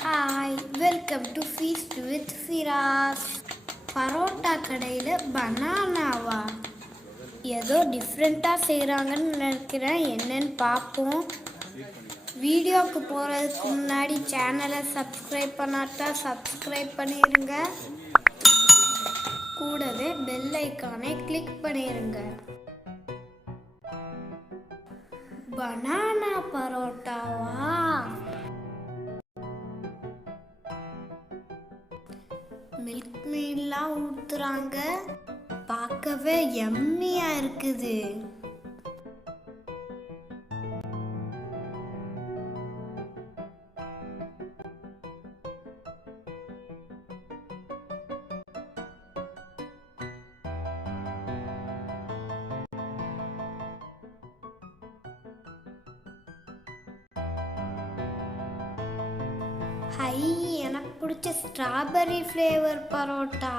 Hi, welcome to feast with Firas. Parotta கடையில் பனானாவா? ஏதோ டிஃப்ரெண்ட்டாக செய்கிறாங்கன்னு நினைக்கிறேன். என்னன்னு பார்ப்போம். வீடியோவுக்கு போகிறதுக்கு முன்னாடி சேனலை சப்ஸ்கிரைப் பண்ணாட்டா சப்ஸ்கிரைப் பண்ணிடுங்க. கூடவே பெல் ஐக்கானை கிளிக் பண்ணிடுங்க. பனானா பரோட்டாவா? மில்க் மீட்லாம் ஊற்றுறாங்க. பார்க்கவே எம்மியாக இருக்குது. ஹை, எனக்கு பிடிச்ச ஸ்ட்ராபெரி ஃப்ளேவர் பரோட்டா.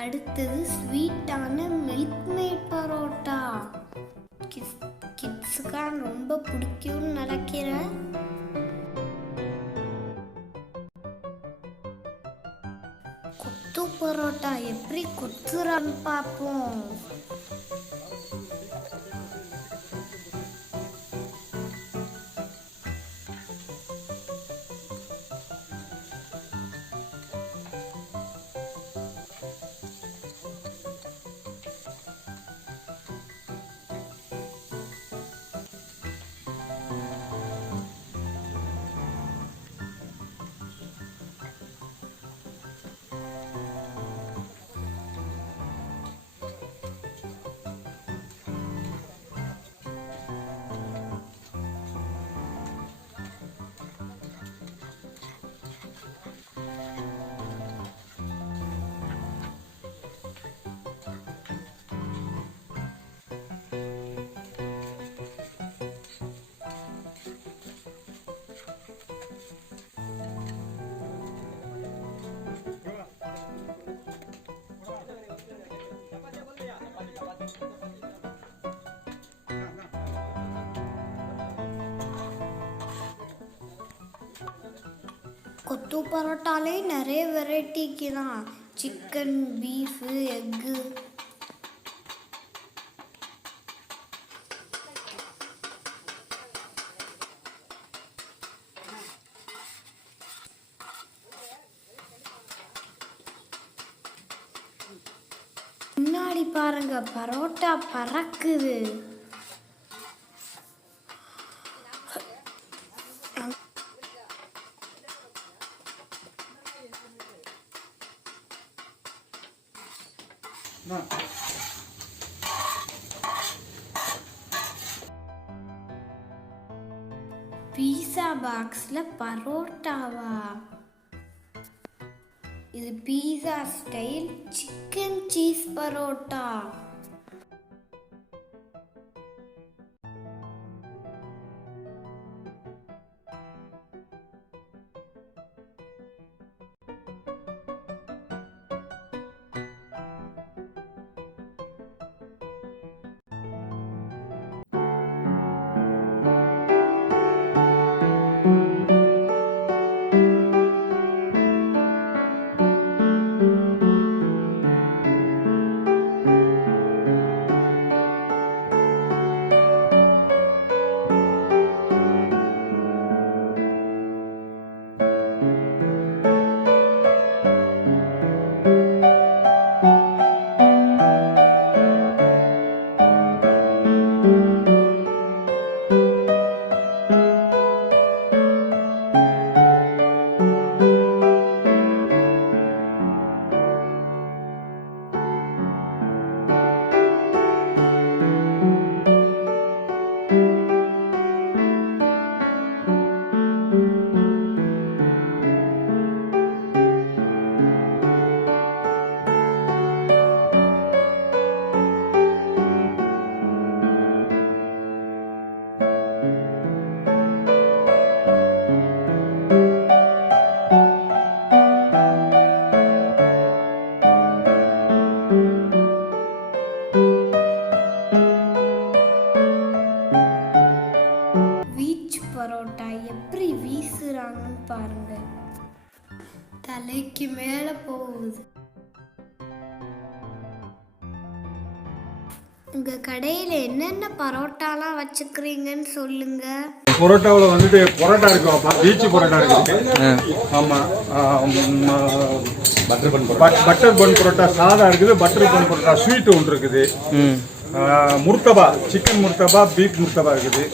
அடுத்தது ஸ்வீட்டான மில்க் மேட் பரோட்டா. கிட்ஸுக்கா ரொம்ப பிடிக்கும்னு நினைக்கிறேன். கொத்து பரோட்டா எப்படி கொத்துறான்னு பார்ப்போம். கொத்து பரோட்டாலே நிறைய வெரைட்டிக்கு தான். Chicken, beef, egg. முன்னாடி பாருங்க, பரோட்டா பறக்குது. பீஸா பாக்ஸ்ல பரோட்டாவா? இது பீஸா ஸ்டைல் சிக்கன் சீஸ் பரோட்டா. தலைக்கு மேலே போகுது. உங்கள் கடையில் என்னென்ன பரோட்டாலாம் வச்சுக்கிறீங்கன்னு சொல்லுங்க. பரோட்டாவில் வந்துட்டு பரோட்டா இருக்குவாப்பா, பீச்சு பரோட்டா இருக்குது. ஆமாம், பட்டர் பன் பரோட்டா சாதா இருக்குது, பட்டர் பன் பரோட்டா ஸ்வீட் ஒன்று இருக்குது, முர்த்தபா சிக்கன் முர்த்தபா, பீஃப் முர்த்தபா இருக்குது.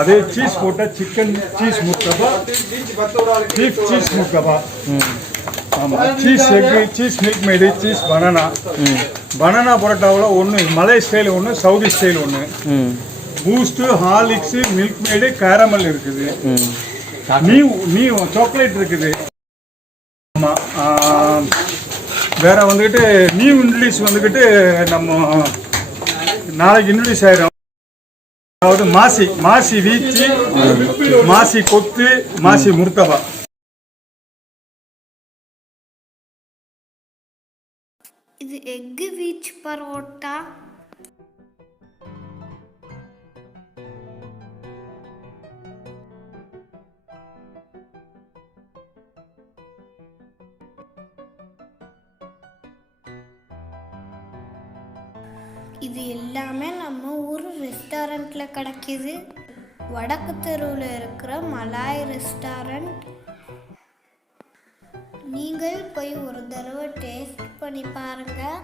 அதே சீஸ் போட்ட chicken cheese murtaba, beef cheese murtaba. ஆமாம், cheese egg, cheese Milkmaid, cheese banana பரோட்டாவில் ஒன்று மலை ஸ்டைல் ஒன்று, சவுதி ஸ்டைல் ஒன்று, Boost, Horlicks, Milkmaid, caramel இருக்குது, நீ சாக்லேட் இருக்குது. ஆமாம், வேற வந்துக்கிட்டு நியூ இன்ட்ரடியூஸ் வந்துக்கிட்டு நம்ம நாளைக்கு இன்ட்ரடியூஸ் ஆயிடும். அதாவது மாசி வீச்சு, மாசி கொத்து, மாசி முர்த்தபா. இது எக்கு வீச் பரோட்டா. இது எல்லாமே நம்ம ஊர் ரெஸ்டாரண்ட்டில் கிடைக்கிது. வடக்கு தெருவில் இருக்கிற மலாய் ரெஸ்டாரண்ட். நீங்கள் போய் ஒரு தடவை டேஸ்ட் பண்ணி பாருங்கள்.